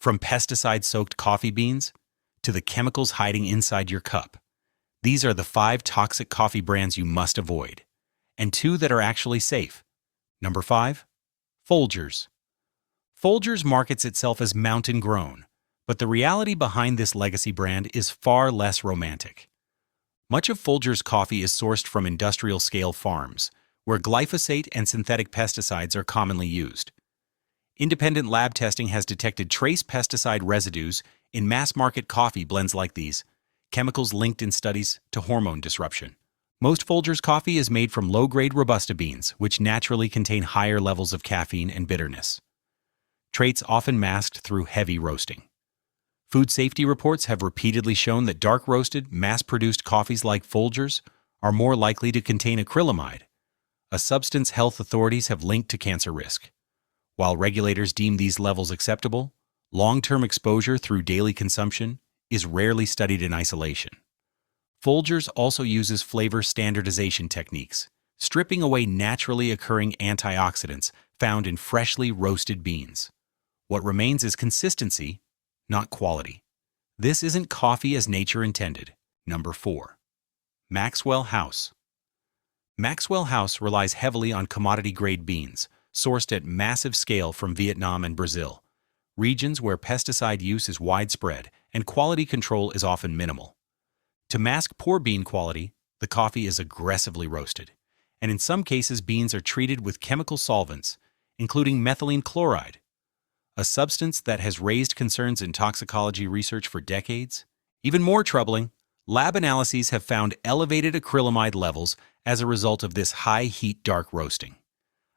From pesticide-soaked coffee beans to the chemicals hiding inside your cup, these are the 5 toxic coffee brands you must avoid, and 2 that are actually safe. Number 5. Folgers. Folgers markets itself as mountain grown, but the reality behind this legacy brand is far less romantic. Much of Folgers coffee is sourced from industrial-scale farms, where glyphosate and synthetic pesticides are commonly used. Independent lab testing has detected trace pesticide residues in mass-market coffee blends like these, chemicals linked in studies to hormone disruption. Most Folgers coffee is made from low-grade Robusta beans, which naturally contain higher levels of caffeine and bitterness. Traits often masked through heavy roasting. Food safety reports have repeatedly shown that dark-roasted, mass-produced coffees like Folgers are more likely to contain acrylamide, a substance health authorities have linked to cancer risk. While regulators deem these levels acceptable, long-term exposure through daily consumption is rarely studied in isolation. Folgers also uses flavor standardization techniques, stripping away naturally occurring antioxidants found in freshly roasted beans. What remains is consistency, not quality. This isn't coffee as nature intended. Number 4. Maxwell House. Maxwell House relies heavily on commodity-grade beans, sourced at massive scale from Vietnam and Brazil, regions where pesticide use is widespread and quality control is often minimal. To mask poor bean quality, the coffee is aggressively roasted, and in some cases beans are treated with chemical solvents, including methylene chloride, a substance that has raised concerns in toxicology research for decades. Even more troubling, lab analyses have found elevated acrylamide levels as a result of this high-heat dark roasting.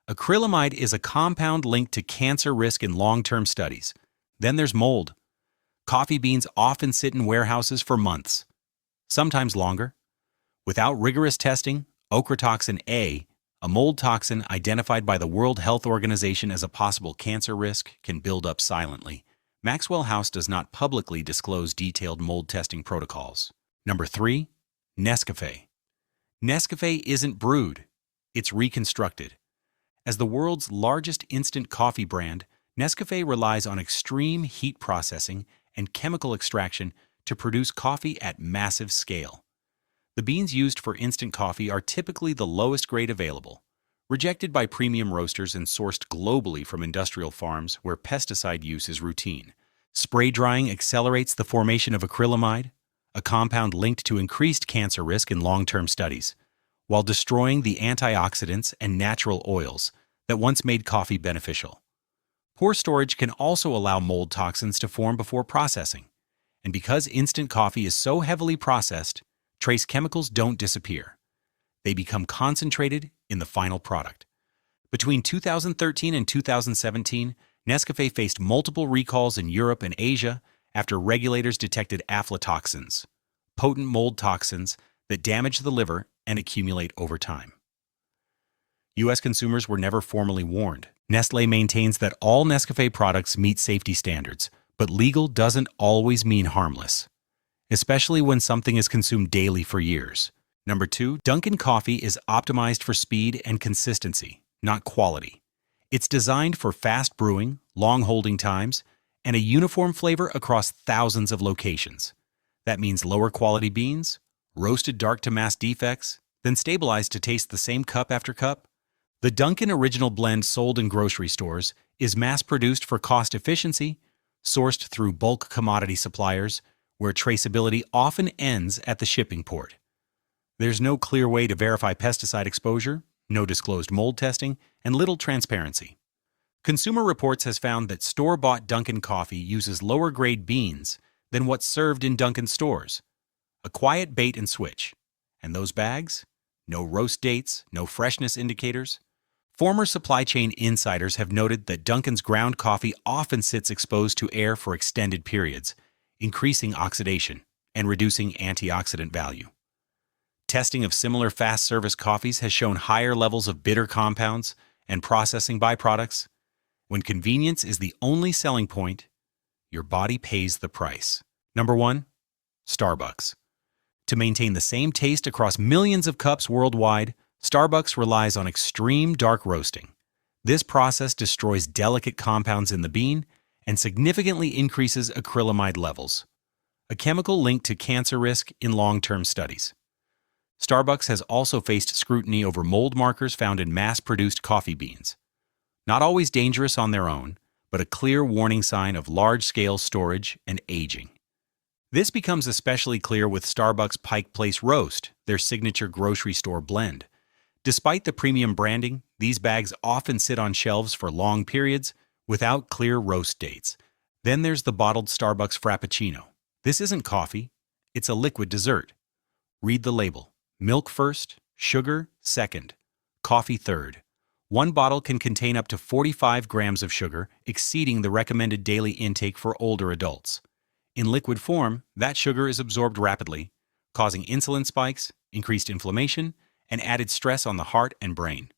Acrylamide is a compound linked to cancer risk in long-term studies. Then there's mold. Coffee beans often sit in warehouses for months, sometimes longer. Without rigorous testing, ochratoxin A, a mold toxin identified by the World Health Organization as a possible cancer risk, can build up silently. Maxwell House does not publicly disclose detailed mold testing protocols. Number 3. Nescafe. Nescafe isn't brewed, it's reconstructed. As the world's largest instant coffee brand, Nescafe relies on extreme heat processing and chemical extraction to produce coffee at massive scale. The beans used for instant coffee are typically the lowest grade available, rejected by premium roasters and sourced globally from industrial farms where pesticide use is routine. Spray drying accelerates the formation of acrylamide, a compound linked to increased cancer risk in long-term studies, while destroying the antioxidants and natural oils that once made coffee beneficial. Poor storage can also allow mold toxins to form before processing, and because instant coffee is so heavily processed, trace chemicals don't disappear. They become concentrated in the final product. Between 2013 and 2017, Nescafe faced multiple recalls in Europe and Asia after regulators detected aflatoxins, potent mold toxins that damage the liver and accumulate over time. U.S. consumers were never formally warned. Nestlé maintains that all Nescafe products meet safety standards, but legal doesn't always mean harmless, especially when something is consumed daily for years. Number 2, Dunkin coffee is optimized for speed and consistency, not quality. It's designed for fast brewing, long holding times, and a uniform flavor across thousands of locations. That means lower quality beans, roasted dark to mask defects, then stabilized to taste the same cup after cup. The Dunkin Original Blend sold in grocery stores is mass-produced for cost efficiency, sourced through bulk commodity suppliers, where traceability often ends at the shipping port. There's no clear way to verify pesticide exposure, no disclosed mold testing, and little transparency. Consumer Reports has found that store-bought Dunkin coffee uses lower-grade beans than what's served in Dunkin stores. A quiet bait and switch. And those bags? No roast dates, no freshness indicators. Former supply chain insiders have noted that Dunkin's ground coffee often sits exposed to air for extended periods, increasing oxidation and reducing antioxidant value. Testing of similar fast-service coffees has shown higher levels of bitter compounds and processing byproducts. When convenience is the only selling point, your body pays the price. Number 1. Starbucks. To maintain the same taste across millions of cups worldwide, Starbucks relies on extreme dark roasting. This process destroys delicate compounds in the bean and significantly increases acrylamide levels, a chemical linked to cancer risk in long-term studies. Starbucks has also faced scrutiny over mold markers found in mass-produced coffee beans. Not always dangerous on their own, but a clear warning sign of large-scale storage and aging. This becomes especially clear with Starbucks Pike Place Roast, their signature grocery store blend. Despite the premium branding, these bags often sit on shelves for long periods without clear roast dates. Then there's the bottled Starbucks Frappuccino. This isn't coffee, it's a liquid dessert. Read the label. Milk first, sugar second, coffee third. One bottle can contain up to 45 grams of sugar, exceeding the recommended daily intake for older adults. In liquid form, that sugar is absorbed rapidly, causing insulin spikes, increased inflammation, and added stress on the heart and brain.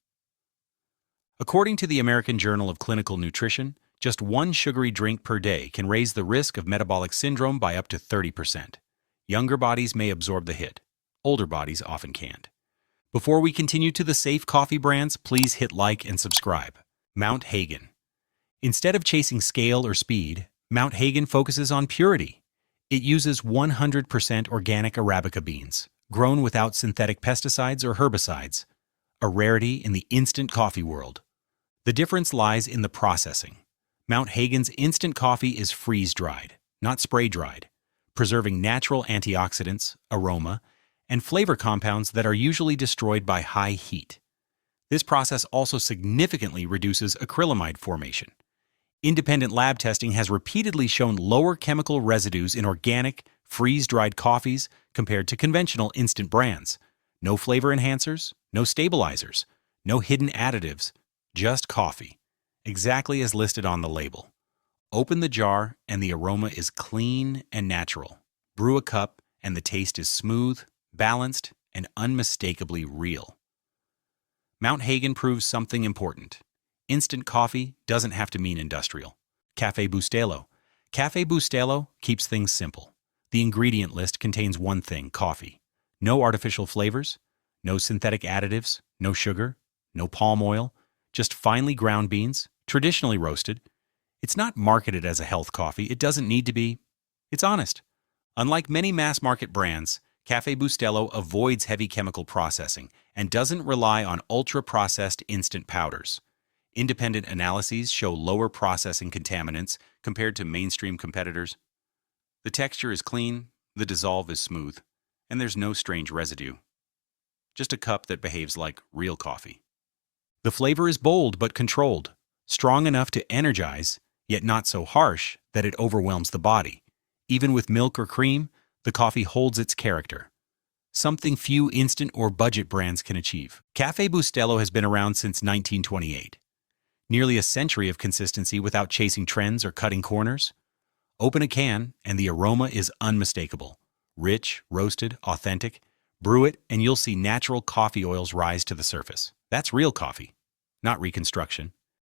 According to the American Journal of Clinical Nutrition, just one sugary drink per day can raise the risk of metabolic syndrome by up to 30%. Younger bodies may absorb the hit. Older bodies often can't. Before we continue to the safe coffee brands, please hit like and subscribe. Mount Hagen. Instead of chasing scale or speed, Mount Hagen focuses on purity. It uses 100% organic Arabica beans, grown without synthetic pesticides or herbicides, a rarity in the instant coffee world. The difference lies in the processing. Mount Hagen's instant coffee is freeze-dried, not spray-dried, preserving natural antioxidants, aroma, and flavor compounds that are usually destroyed by high heat. This process also significantly reduces acrylamide formation. Independent lab testing has repeatedly shown lower chemical residues in organic, freeze-dried coffees compared to conventional instant brands. No flavor enhancers, no stabilizers, no hidden additives, just coffee, exactly as listed on the label. Open the jar and the aroma is clean and natural. Brew a cup and the taste is smooth, balanced, and unmistakably real. Mount Hagen proves something important. Instant coffee doesn't have to mean industrial. Cafe Bustelo. Cafe Bustelo keeps things simple. The ingredient list contains one thing: coffee. No artificial flavors, no synthetic additives, no sugar, no palm oil, just finely ground beans, traditionally roasted. It's not marketed as a health coffee. It doesn't need to be. It's honest. Unlike many mass-market brands, Cafe Bustelo avoids heavy chemical processing and doesn't rely on ultra-processed instant powders. Independent analyses show lower processing contaminants compared to mainstream competitors. The texture is clean, the dissolve is smooth, and there's no strange residue. Just a cup that behaves like real coffee. The flavor is bold but controlled, strong enough to energize, yet not so harsh that it overwhelms the body. Even with milk or cream, the coffee holds its character. Something few instant or budget brands can achieve. Cafe Bustelo has been around since 1928. Nearly a century of consistency without chasing trends or cutting corners. Open a can, and the aroma is unmistakable. Rich, roasted, authentic. Brew it, and you'll see natural coffee oils rise to the surface. That's real coffee, not reconstruction.